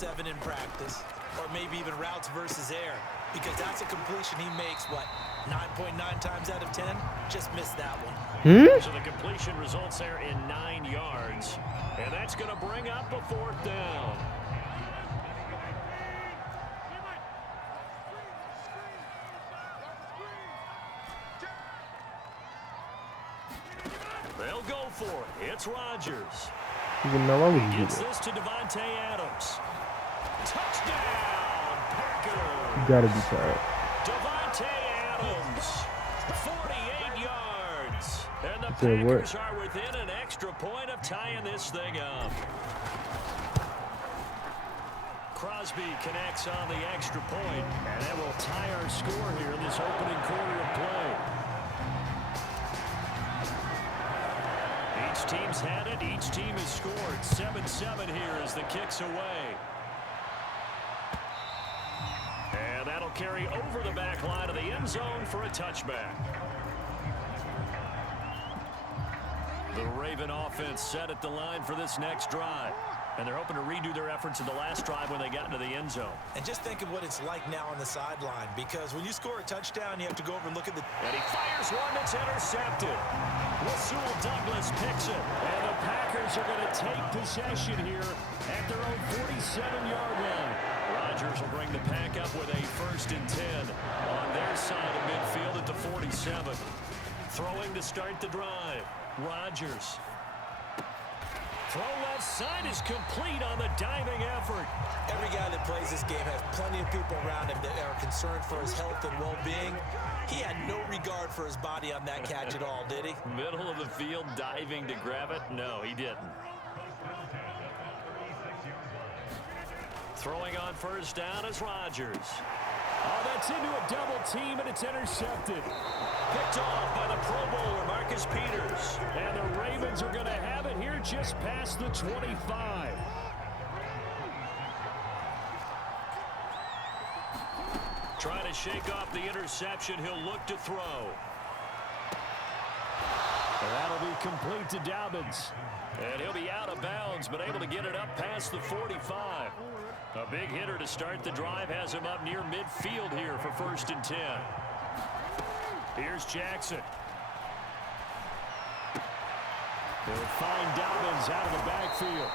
7 in practice, or maybe even routes versus air, because that's a completion he makes, what, 9.9 times out of 10? Just missed that one. So the completion results there in 9 yards, and that's going to bring up a 4th down. They'll go for it. It's Rodgers. He gets this to Davante Adams. Touchdown, Packers. You gotta be tired. Davante Adams, 48 yards. And the Packers are within an extra point of tying this thing up. Crosby connects on the extra point, and that will tie our score here in this opening quarter of play. Each team's had it. Each team has scored. 7-7 here as the kick's away. And that'll carry over the back line of the end zone for a touchback. The Raven offense set at the line for this next drive. And they're hoping to redo their efforts in the last drive when they got into the end zone. And just think of what it's like now on the sideline, because when you score a touchdown, you have to go over and look at the... And he fires one that's intercepted. Rasul Douglas picks it. And the Packers are going to take possession here at their own 47-yard line. Rodgers will bring the pack up with a 1st and 10 on their side of midfield at the 47. Throwing to start the drive. Rodgers. Throw left side is complete on the diving effort. Every guy that plays this game has plenty of people around him that are concerned for his health and well-being. He had no regard for his body on that catch at all, did he? Middle of the field, diving to grab it? No, he didn't. Throwing on 1st down is Rodgers. Oh, that's into a double team, and it's intercepted. Picked off by the Pro Bowler, Marcus Peters. And the Ravens are going to have it here just past the 25. Trying to shake off the interception. He'll look to throw. And that'll be complete to Dobbins. And he'll be out of bounds, but able to get it up past the 45. A big hitter to start the drive has him up near midfield here for 1st and 10. Here's Jackson. They'll find Dobbins out of the backfield.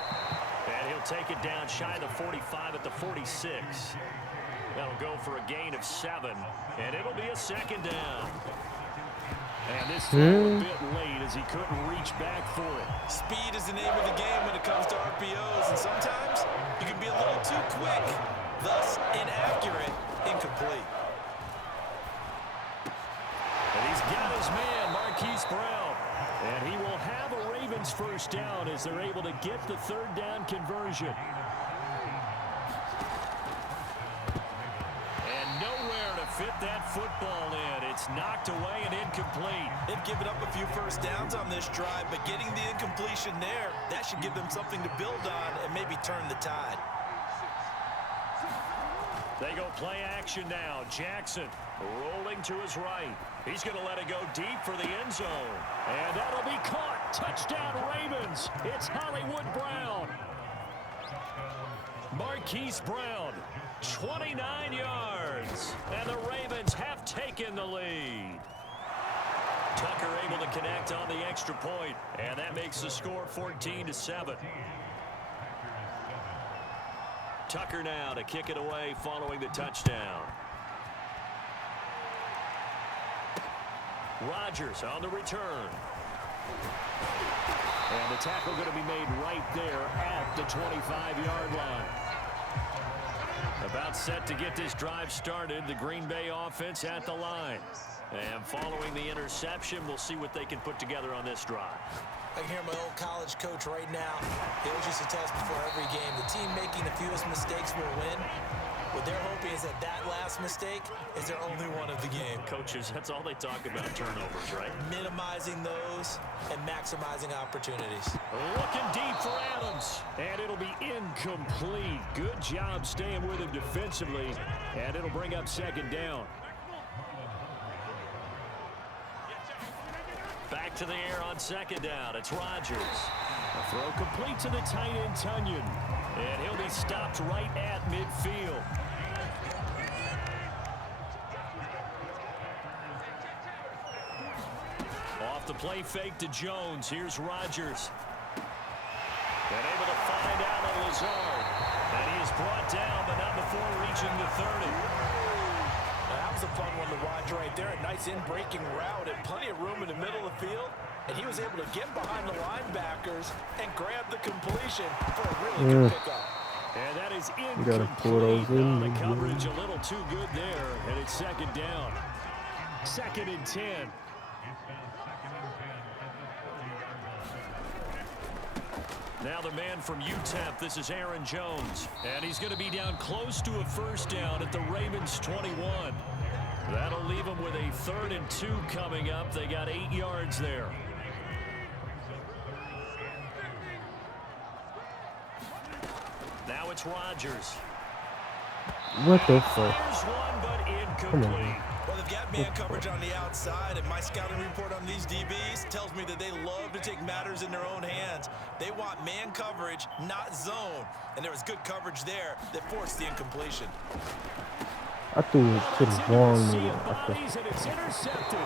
And he'll take it down shy of the 45 at the 46. That'll go for a gain of 7. And it'll be a 2nd down. And this throw a bit late as he couldn't reach back for it. Speed is the name of the game when it comes to RPOs, and sometimes you can be a little too quick, thus inaccurate, incomplete. And he's got his man, Marquise Brown. And he will have a Ravens 1st down as they're able to get the 3rd down conversion. Fit that football in. It's knocked away and incomplete. They've given up a few 1st downs on this drive, but getting the incompletion there, that should give them something to build on and maybe turn the tide. They go play action now. Jackson rolling to his right. He's going to let it go deep for the end zone. And that'll be caught. Touchdown Ravens. It's Hollywood Brown. Marquise Brown. 29 yards, and the Ravens have taken the lead. Tucker able to connect on the extra point, and that makes the score 14-7. Tucker now to kick it away following the touchdown. Rodgers on the return. And the tackle going to be made right there at the 25-yard line. About set to get this drive started. The Green Bay offense at the line. And following the interception, we'll see what they can put together on this drive. I can hear my old college coach right now. He always used to tell us before every game, the team making the fewest mistakes will win. What they're hoping is that that last mistake is their only one of the game. Coaches, that's all they talk about, turnovers, right? Minimizing those and maximizing opportunities. Looking deep for Adams, and it'll be incomplete. Good job staying with him defensively, and it'll bring up 2nd down. Back to the air on 2nd down. It's Rodgers. A throw complete to the tight end, Tunyon. And he'll be stopped right at midfield. Off the play fake to Jones. Here's Rodgers. And able to find out on Lazard. And he is brought down, but not before reaching the 30. That was a fun one to watch right there. A nice in-breaking route and plenty of room in the middle of the field. And he was able to get behind the linebackers and grab the completion for a really good pickup. And that is You gotta pull those in. The coverage a little too good there, and it's second down. 2nd and 10. Now the man from UTEP, this is Aaron Jones. And he's going to be down close to a first down at the Ravens 21. That'll leave him with a 3rd and 2 coming up. They got 8 yards there. Now it's Rodgers. What the fuck? Fires one, but incomplete. Well, they've got man coverage on the outside, and my scouting report on these DBs tells me that they love to take matters in their own hands. They want man coverage, not zone. And there was good coverage there that forced the incompletion. I threw it to the wrong nigga. And it's intercepted.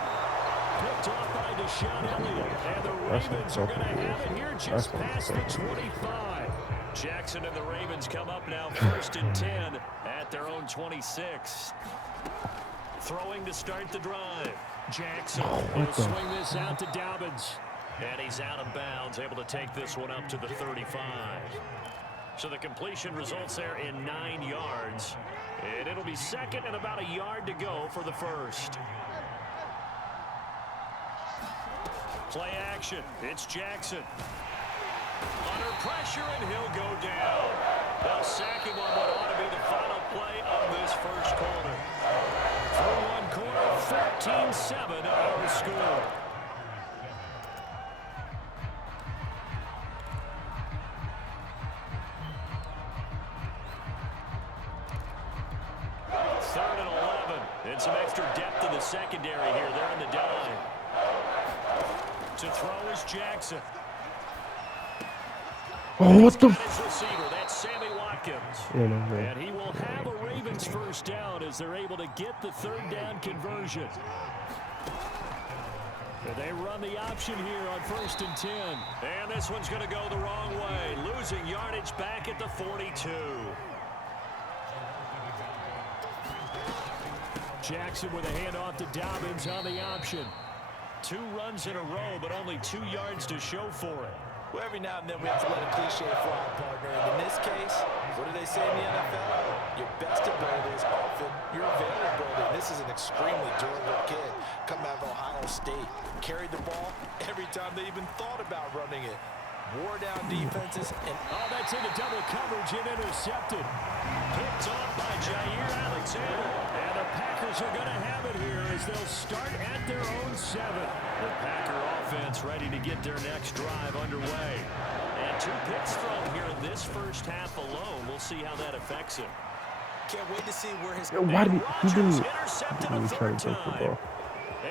Picked off by Deshaun Elliott. And the Ravens are going to have it here just past the 25. Jackson and the Ravens come up now 1st and 10 at their own 26. Throwing to start the drive. Jackson will swing this out to Dobbins. And he's out of bounds, able to take this one up to the 35. So the completion results there in 9 yards. And it'll be 2nd and about a yard to go for the 1st. Play action. It's Jackson. Under pressure, and he'll go down. They'll sack him on what ought to be the final play of this first quarter. Through one quarter, 14-7 our score. Third and 11. And some extra depth in the secondary here. They're in the dime. To throw is Jackson. Oh, what the? Receiver, that's Sammy Watkins. And he will have a Ravens first down as they're able to get the 3rd down conversion. And they run the option here on 1st and 10. And this one's going to go the wrong way. Losing yardage back at the 42. Jackson with a handoff to Dobbins on the option. 2 runs in a row, but only 2 yards to show for it. Well, every now and then we have to let a cliche fly, partner. And in this case, what do they say in the NFL? Your best ability is often your availability. And this is an extremely durable kid coming out of Ohio State. Carried the ball every time they even thought about running it. Wore down defenses. And that's into double coverage and intercepted. Picked off by Jair Alexander. And the Packers are going to have it here as they'll start at their own 7. The Packer offense ready to get their next drive underway. And 2 picks thrown here in this first half alone. We'll see how that affects him. Can't wait to see where his... Why did he didn't try to jump the ball?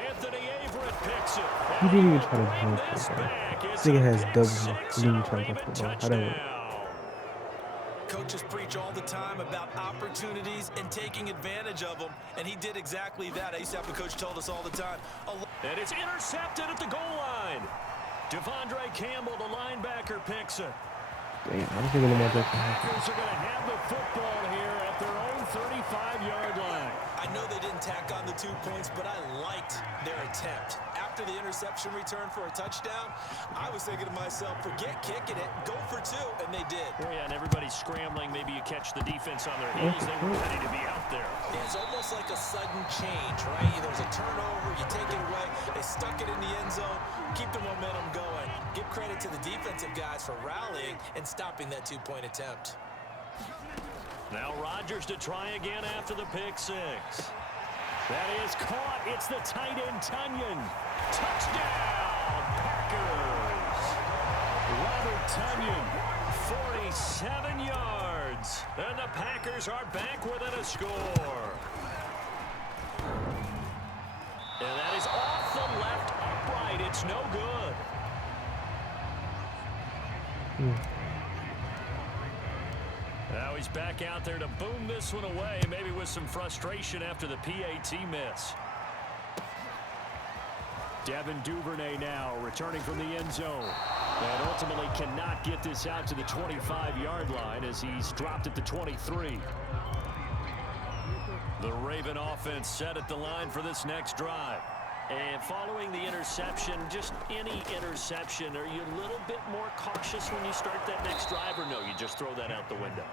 Anthony Averett picks it. He didn't even try to jump the ball. This nigga has double. He didn't try to jump the ball. I don't know. Coaches preach all the time about opportunities and taking advantage of them, and he did exactly that. I used to have a coach told us all the time. And it's intercepted at the goal line. Devondre Campbell, the linebacker, picks it. Damn, I don't think anybody The Packers are going to have the football here at their own 35-yard line. I know they didn't tack on the 2 points, but I liked their attempt. After the interception return for a touchdown, I was thinking to myself, forget kicking it, go for 2, and they did. Oh, yeah, and everybody's scrambling. Maybe you catch the defense on their heels. They were ready to be out there. It's almost like a sudden change, right? There's a turnover, you take it away, they stuck it in the end zone, keep the momentum going. Give credit to the defensive guys for rallying and stopping that 2-point attempt. Now Rodgers to try again after the pick 6. That is caught. It's the tight end, Tunyon. Touchdown, Packers. Robert Tunyon, 47 yards. And the Packers are back within a score. And that is off the left upright. It's no good. Now he's back out there to boom this one away, maybe with some frustration after the PAT miss. Devin Duvernay now returning from the end zone. And ultimately cannot get this out to the 25-yard line as he's dropped at the 23. The Raven offense set at the line for this next drive. And following the interception, just any interception, are you a little bit more cautious when you start that next drive, or no, you just throw that out the window?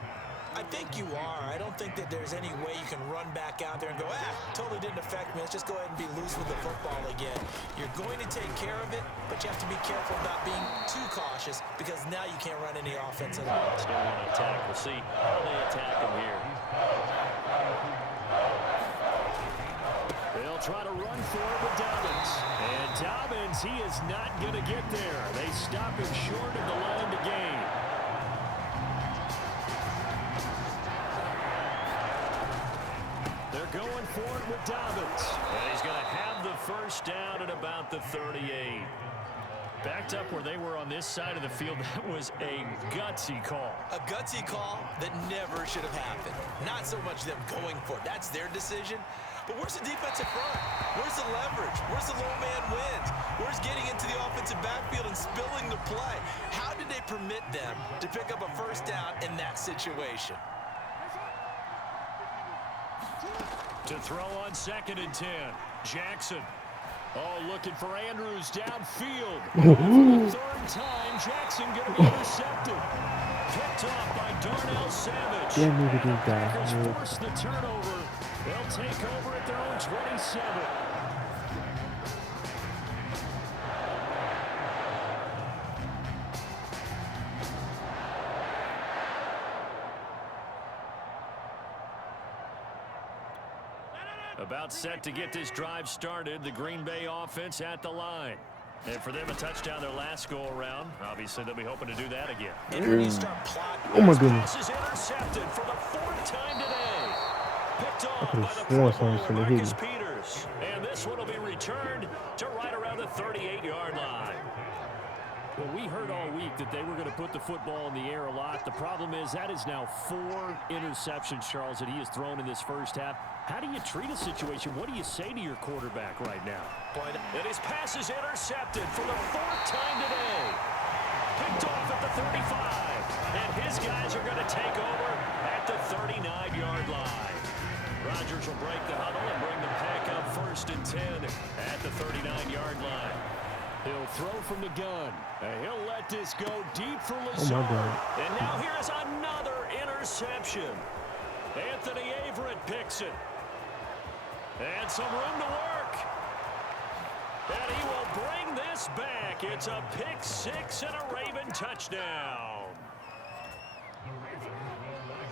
I think you are. I don't think that there's any way you can run back out there and go, totally didn't affect me. Let's just go ahead and be loose with the football again. You're going to take care of it, but you have to be careful about being too cautious because now you can't run any offense at all. Still want to attack. We'll see how they attack him here. They'll try to run for it with Dobbins. And Dobbins, he is not going to get there. They stop him short of the line to gain. They're going for it with Dobbins. And he's going to have the first down at about the 38. Backed up where they were on this side of the field, that was a gutsy call. A gutsy call that never should have happened. Not so much them going for it. That's their decision. But where's the defensive front? Where's the leverage? Where's the low man wins? Where's getting into the offensive backfield and spilling the play? How did they permit them to pick up a first down in that situation? To throw on 2nd and 10. Jackson. Oh, looking for Andrews downfield. Third time, Jackson going to be intercepted. Picked off by Darnell Savage. Yeah, maybe these Packers guys. force the turnover. They'll take over at their own 27. About set to get this drive started. The Green Bay offense at the line. And for them, a touchdown their last go-around. Obviously, they'll be hoping to do that again. Oh, my goodness. This is intercepted for the 4th time today. Picked off I by could the have sworn former someone should have hit Marcus me. Peters. And this one will be returned to right around the 38-yard line. Well, we heard all week that they were going to put the football in the air a lot. The problem is that is now 4 interceptions, Charles, that he has thrown in this first half. How do you treat a situation? What do you say to your quarterback right now? And his pass is intercepted for the 4th time today. Picked off at the 35. And his guys are going to take over at the 39-yard line. Rodgers will break the huddle and bring the pack up 1st and 10 at the 39-yard line. He'll throw from the gun. And he'll let this go deep for Lazard. Oh, my God. And now here's another interception. Anthony Averett picks it. And some room to work. And he will bring this back. It's a pick 6 and a Raven touchdown.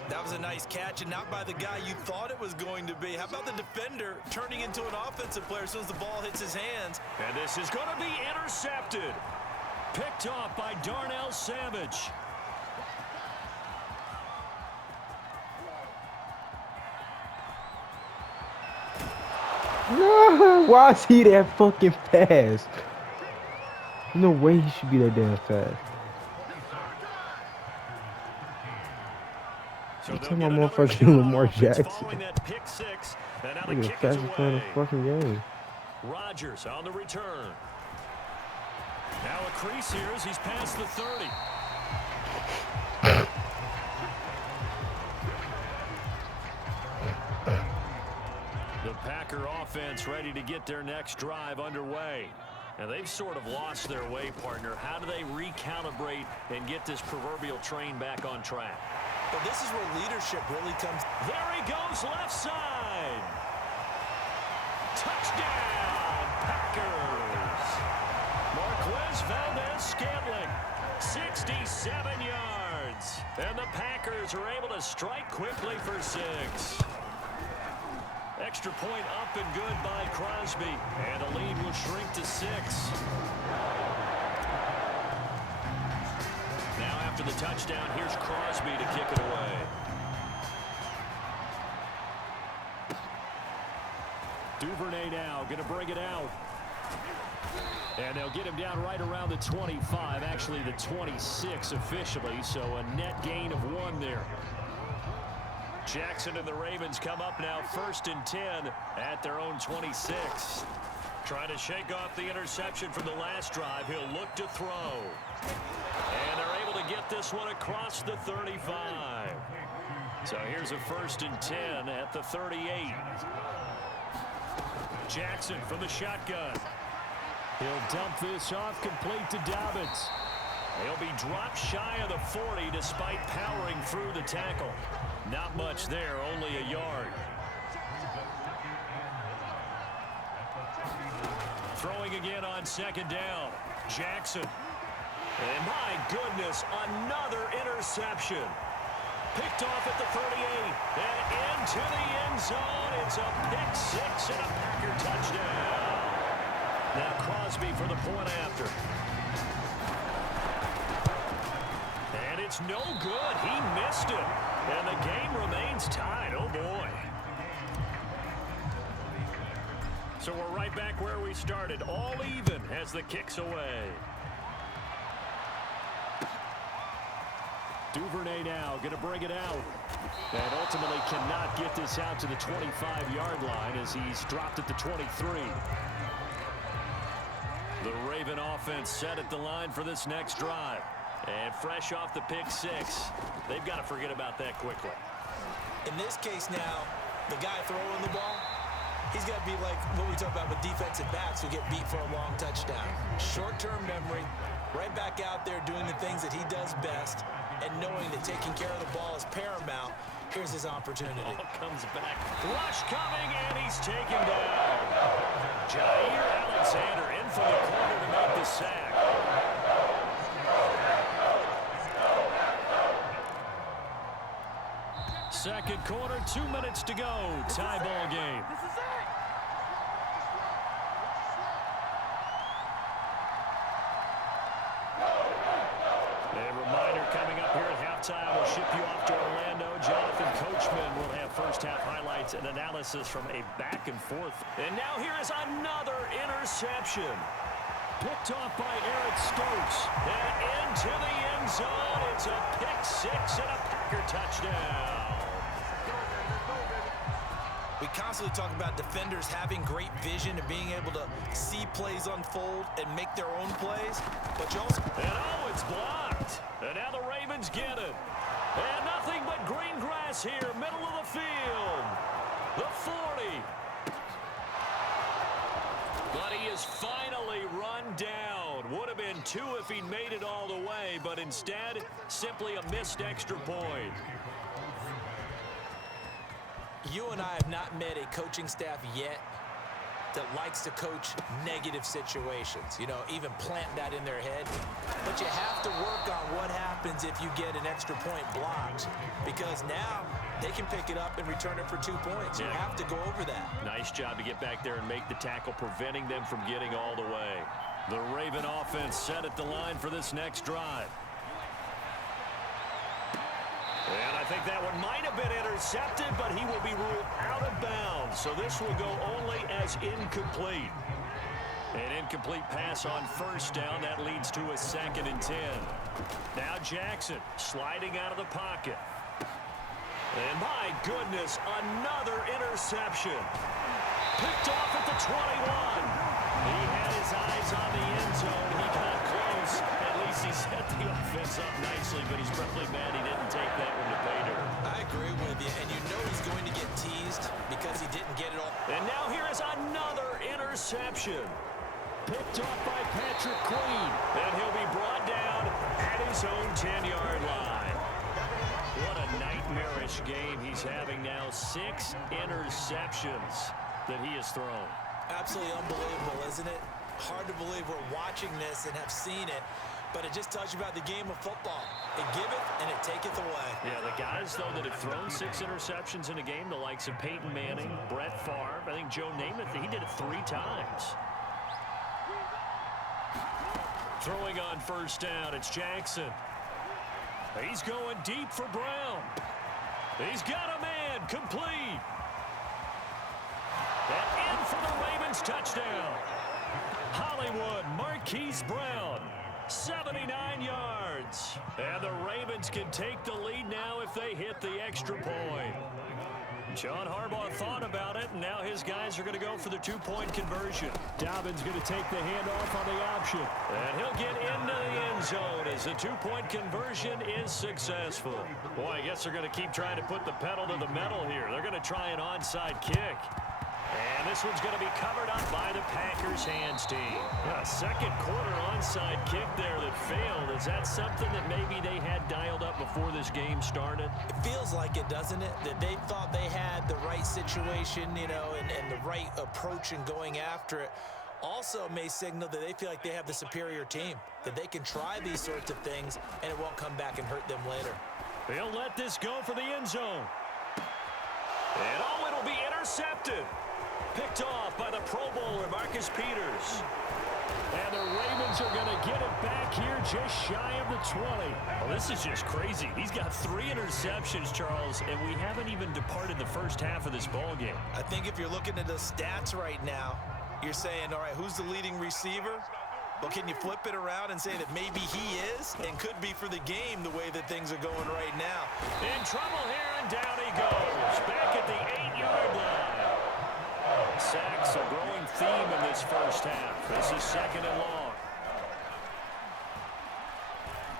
That was a nice catch, and not by the guy you thought it was going to be. How about the defender turning into an offensive player as soon as the ball hits his hands? And this is going to be intercepted. Picked off by Darnell Savage. Why is he that fucking fast? No way he should be that damn fast. So You talking about motherfucking Lamar Jackson? Look at the fastest player in the fucking game. Rodgers on the return. Now a crease here as he's past the 30. The Packer offense ready to get their next drive underway. And they've sort of lost their way, partner. How do they recalibrate and get this proverbial train back on track? But this is where leadership really comes. There he goes, left side. Touchdown, Packers. Marquez Valdez-Scantling, 67 yards. And the Packers are able to strike quickly for 6. Extra point up and good by Crosby. And the lead will shrink to 6. Now after the touchdown, here's Crosby to kick it away. Duvernay now going to bring it out. And they'll get him down right around the 25, actually the 26 officially, so a net gain of 1 there. Jackson and the Ravens come up now 1st and 10 at their own 26. Trying to shake off the interception from the last drive. He'll look to throw. And they're able to get this one across the 35. So here's a 1st and 10 at the 38. Jackson from the shotgun. He'll dump this off complete to Dobbins. He'll be dropped shy of the 40 despite powering through the tackle. Not much there, only a yard. Throwing again on 2nd down. Jackson. And my goodness, another interception. Picked off at the 38 and into the end zone. It's a pick 6 and a Packer touchdown. Now Crosby for the point after. And it's no good. He missed it. And the game remains tied. Oh, boy. So we're right back where we started. All even as the kick's away. Duvernay now going to bring it out. And ultimately cannot get this out to the 25-yard line as he's dropped at the 23. The Raven offense set at the line for this next drive. And fresh off the pick 6, they've got to forget about that quickly. In this case now, the guy throwing the ball, he's got to be like what we talk about with defensive backs who get beat for a long touchdown. Short-term memory, right back out there doing the things that he does best, and knowing that taking care of the ball is paramount. Here's his opportunity. Ball comes back. Rush coming, and he's taken down. Jair Alexander in for the corner to make the sack. Second quarter, 2 minutes to go. Tie ball game. A reminder coming up here at halftime. We'll ship you off to Orlando. Jonathan Coachman will have first-half highlights and analysis from a back and forth. And now here is another interception. Picked off by Eric Stokes. And into the end zone. It's a pick 6 and a Packer touchdown. We constantly talk about defenders having great vision and being able to see plays unfold and make their own plays. But you also... And oh, it's blocked. And now the Ravens get it. And nothing but green grass here, middle of the field. The 40. But he is finally run down. Would have been 2 if he'd made it all the way, but instead, simply a missed extra point. You and I have not met a coaching staff yet that likes to coach negative situations. You know, even plant that in their head. But you have to work on what happens if you get an extra point blocked, because now they can pick it up and return it for 2 points. You have to go over that. Nice job to get back there and make the tackle, preventing them from getting all the way. The Raven offense set at the line for this next drive. And I think that one might have been intercepted, but he will be ruled out of bounds. So this will go only as incomplete. An incomplete pass on first down. That leads to a 2nd and 10. Now Jackson sliding out of the pocket. And my goodness, another interception. Picked off at the 21. He had his eyes on the end zone. He got close. At least he set the offense up nicely, but he's probably mad he didn't take that one to pay dirt. I agree with you, and you know he's going to get teased because he didn't get it all. And now here is another interception. Picked off by Patrick Queen. And he'll be brought down at his own 10-yard line. What a nightmarish game he's having now. 6 interceptions that he has thrown. Absolutely unbelievable, isn't it? Hard to believe we're watching this and have seen it, but it just tells you about the game of football. It giveth and it taketh away. Yeah, the guys, though, that have thrown 6 interceptions in a game, the likes of Peyton Manning, Brett Favre, I think Joe Namath, he did it 3 times. Throwing on first down, it's Jackson. He's going deep for Brown. He's got a man, complete. And in for the Ravens touchdown. Hollywood, Marquise Brown, 79 yards. And the Ravens can take the lead now if they hit the extra point. John Harbaugh thought about it, and now his guys are going to go for the two-point conversion. Dobbins going to take the handoff on the option. And he'll get into the end zone as the two-point conversion is successful. Boy, I guess they're going to keep trying to put the pedal to the metal here. They're going to try an onside kick. And this one's going to be covered up by the Packers hands team. A second quarter onside kick there that failed. Is that something that maybe they had dialed up before this game started? It feels like it, doesn't it? That they thought they had the right situation, you know, and the right approach in going after it. Also may signal that they feel like they have the superior team, that they can try these sorts of things and it won't come back and hurt them later. They'll let this go for the end zone. And oh, it'll be intercepted. Picked off by the Pro Bowler, Marcus Peters. And the Ravens are going to get it back here just shy of the 20. Well, this is just crazy. He's got 3 interceptions, Charles, and we haven't even departed the first half of this ball game. I think if you're looking at the stats right now, you're saying, all right, who's the leading receiver? Well, can you flip it around and say that maybe he is and could be for the game the way that things are going right now? In trouble here, and down he goes. Back at the 8-yard line. Sacks, a growing theme in this first half. This is second and long.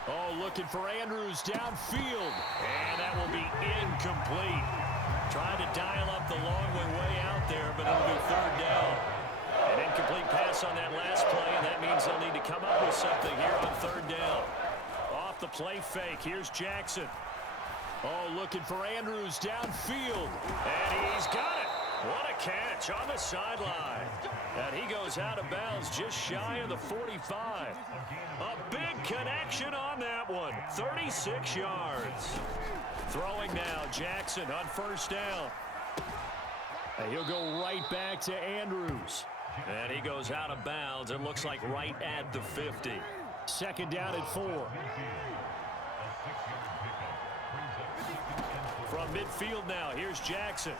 Oh, looking for Andrews downfield. And that will be incomplete. Trying to dial up the long way out there, but it'll be third down. An incomplete pass on that last play, and that means they'll need to come up with something here on third down. Off the play fake, here's Jackson. Oh, looking for Andrews downfield. And he's got it. What a catch on the sideline. And he goes out of bounds just shy of the 45. A big connection on that one. 36 yards. Throwing now, Jackson on first down. And he'll go right back to Andrews. And he goes out of bounds. It looks like right at the 50. Second down and 4. From midfield now, here's Jackson.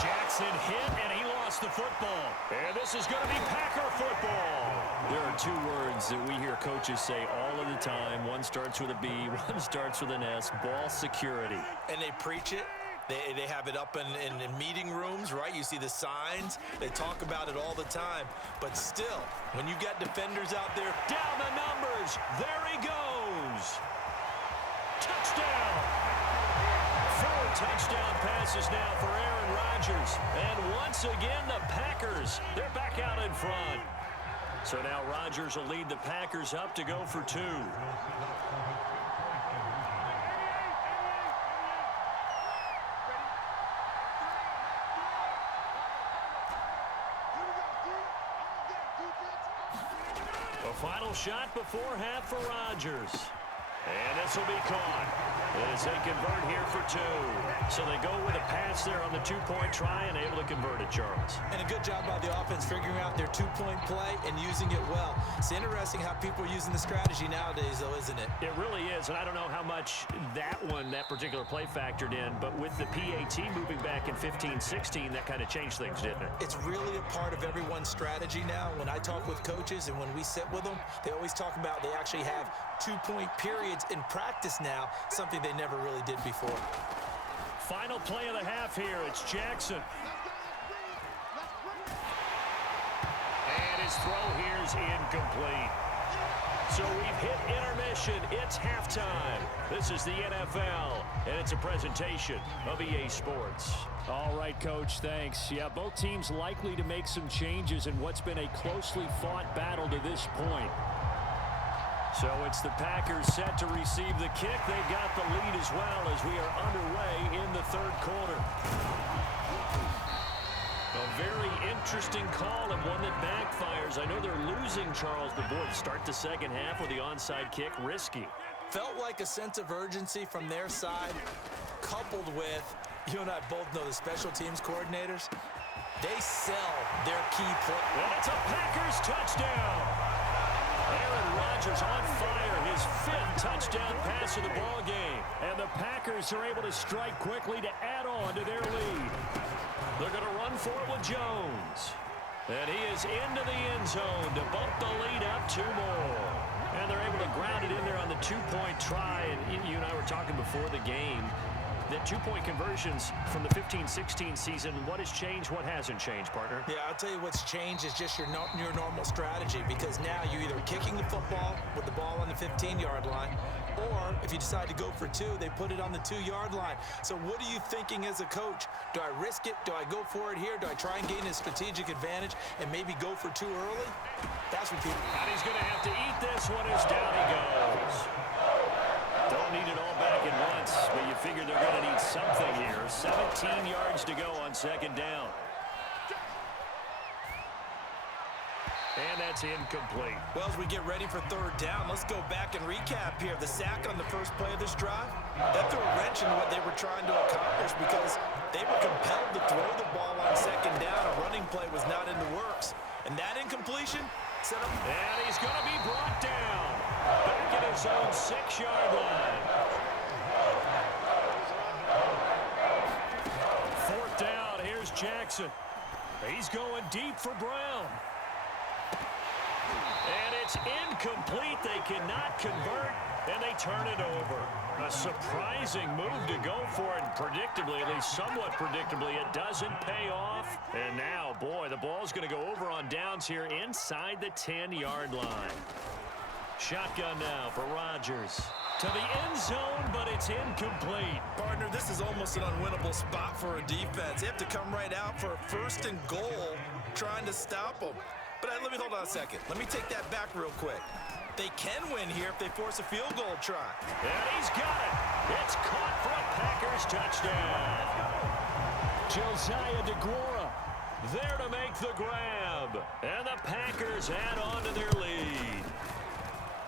Jackson hit, and he lost the football. And this is going to be Packer football. There are 2 words that we hear coaches say all of the time. One starts with a B, one starts with an S, ball security. And they preach it. They have it up in meeting rooms, right? You see the signs. They talk about it all the time. But still, when you got defenders out there, down the numbers. There he goes. Touchdown. 4 touchdown passes now for Aaron Rodgers. And once again, the Packers, they're back out in front. So now Rodgers will lead the Packers up to go for 2. A final shot before half for Rodgers. And this will be caught as they convert here for 2. So they go with a pass there on the 2-point try and able to convert it, Charles. And a good job by the offense figuring out their 2-point play and using it well. It's interesting how people are using the strategy nowadays, though, isn't it? It really is, and I don't know how much that particular play factored in, but with the PAT moving back in 15-16, that kind of changed things, didn't it? It's really a part of everyone's strategy now. When I talk with coaches and when we sit with them, they always talk about they actually have 2-point periods in practice now, something they never really did before. Final play of the half here. It's Jackson. And his throw here is incomplete. So we've hit intermission. It's halftime. This is the NFL, and it's a presentation of EA Sports. All right, Coach, thanks. Yeah, both teams likely to make some changes in what's been a closely fought battle to this point. So it's the Packers set to receive the kick. They've got the lead as well as we are underway in the third quarter. A very interesting call and one that backfires. I know they're losing, Charles, but boy, to start the second half with the onside kick, risky. Felt like a sense of urgency from their side, coupled with, you and I both know the special teams coordinators, they sell their key play. And it's a Packers touchdown. Aaron Rodgers on fire, his 5th touchdown pass of the ball game. And the Packers are able to strike quickly to add on to their lead. They're going to run for it with Jones. And he is into the end zone to bump the lead up 2 more. And they're able to ground it in there on the 2-point try. And you and I were talking before the game. the two-point conversions from the 15-16 season, what has changed, what hasn't changed, partner? Yeah, I'll tell you what's changed is just your normal strategy, because now you're either kicking the football with the ball on the 15-yard line, or if you decide to go for two, they put it on the 2-yard line. So what are you thinking as a coach? Do I risk it? Do I go for it here? Do I try and gain a strategic advantage and maybe go for two early? That's what people... And he's going to have to eat this one as down he goes. Don't need it all back at once, but you figure they're going to need something here. 17 yards to go on second down. And that's incomplete. Well, as we get ready for third down, let's go back and recap here. The sack on the first play of this drive, that threw a wrench into what they were trying to accomplish, because they were compelled to throw the ball on second down. A running play was not in the works. And that incompletion set up... And he's going to be brought down. Back at his own 6-yard line. Fourth down, here's Jackson. He's going deep for Brown. And it's incomplete. They cannot convert, and they turn it over. A surprising move to go for it, and predictably, at least somewhat predictably, it doesn't pay off. And now, boy, the ball's going to go over on downs here inside the 10-yard line. Shotgun now for Rodgers. To the end zone, but it's incomplete. Partner, this is almost an unwinnable spot for a defense. They have to come right out for a first and goal, trying to stop them. But let me hold on a second. Let me take that back real quick. They can win here if they force a field goal try. And he's got it. It's caught for a Packers touchdown. Josiah DeGuara there to make the grab. And the Packers add on to their lead.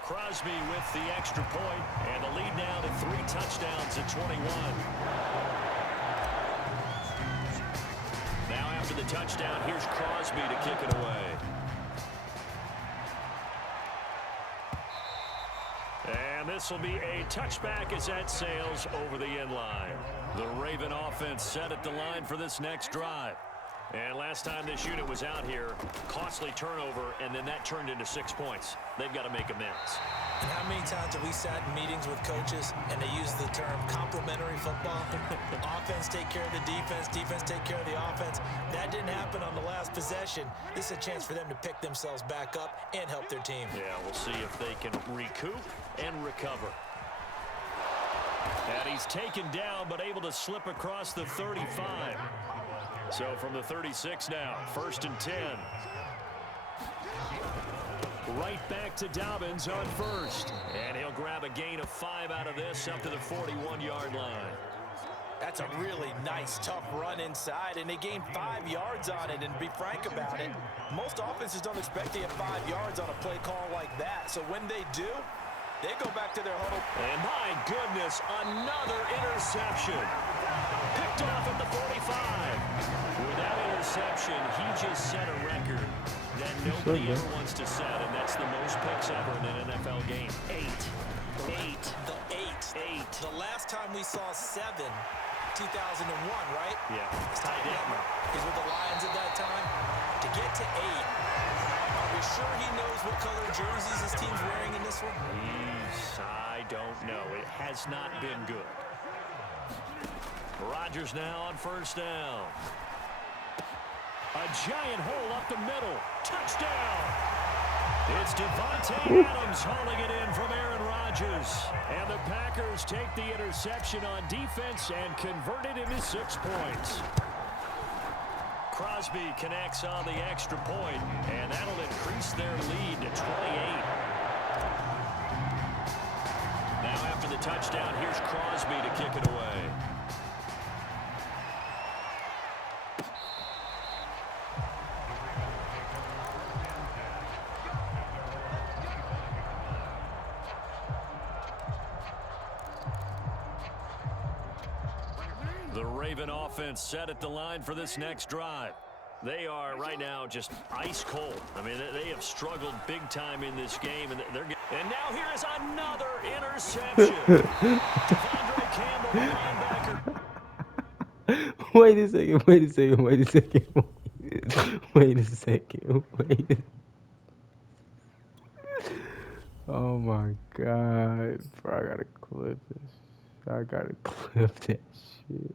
Crosby with the extra point, and the lead now to 3 touchdowns at 21. Now after the touchdown, here's Crosby to kick it away. And this will be a touchback as that sails over the end line. The Raven offense set at the line for this next drive. And last time this unit was out here, costly turnover, and then that turned into 6 points. They've got to make amends. And how many times have we sat in meetings with coaches and they use the term complementary football? Offense take care of the defense, defense take care of the offense. That didn't happen on the last possession. This is a chance for them to pick themselves back up and help their team. Yeah, we'll see if they can recoup and recover. And he's taken down, but able to slip across the 35. So from the 36 now, 1st and 10. Right back to Dobbins on first. And he'll grab a gain of 5 out of this up to the 41-yard line. That's a really nice, tough run inside, and they gained 5 yards on it. And to be frank about it, most offenses don't expect to get 5 yards on a play call like that. So when they do, they go back to their huddle. And my goodness, another interception. Picked off at the 45. With that interception, he just set a record that nobody ever wants to set, and that's the most picks ever in an NFL game. 8. The last time we saw 7, 2001, right? Yeah. Tied in. He's with the Lions at that time. To get to 8, are we sure he knows what color jerseys his team's wearing in this one? I don't know. It has not been good. Rodgers now on first down. A giant hole up the middle. Touchdown! It's Devontae Adams hauling it in from Aaron Rodgers. And the Packers take the interception on defense and convert it into 6 points. Crosby connects on the extra point, and that'll increase their lead to 28. Now after the touchdown, here's Crosby to kick it away. The Raven offense set at the line for this next drive. They are right now just ice cold. I mean, they have struggled big time in this game, and now here is another interception. Devondre Campbell, the linebacker. Wait a second. Oh my God, bro, I gotta clip this. I gotta clip that shit.